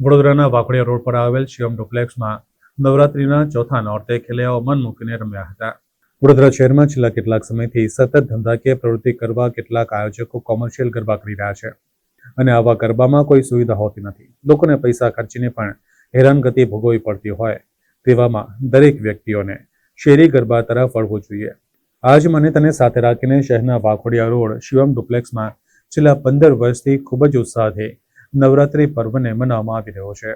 વડોદરાના વાઘોડિયા રોડ પર આવેલ શિવમ ડુપ્લેક્સમાં નવરાત્રીના ચોથા નોરતે ખેલૈયાઓ મન મૂકીને રમ્યા હતા. વડોદરા શહેરમાં છેલ્લા કેટલાક સમયથી સતત ધંધાકીય પ્રવૃત્તિ કરવા કેટલાક આયોજકો કોમર્શિયલ ગરબા કરી રહ્યા છે અને આવા ગરબામાં કોઈ સુવિધા હોતી નથી. લોકોને પૈસા ખર્ચીને પણ હેરાનગતિ ભોગવવી પડતી હોય તેવામાં દરેક વ્યક્તિઓને શેરી ગરબા તરફ વળવું જોઈએ. આ જ માન્યતાને સાથે રાખીને શહેરના વાઘોડિયા રોડ શિવમ ડુપ્લેક્સમાં છેલ્લા 15 વર્ષથી ખૂબ જ ઉત્સાહથી નવરાત્રી પર્વને મનાવવામાં આવી રહ્યો છે.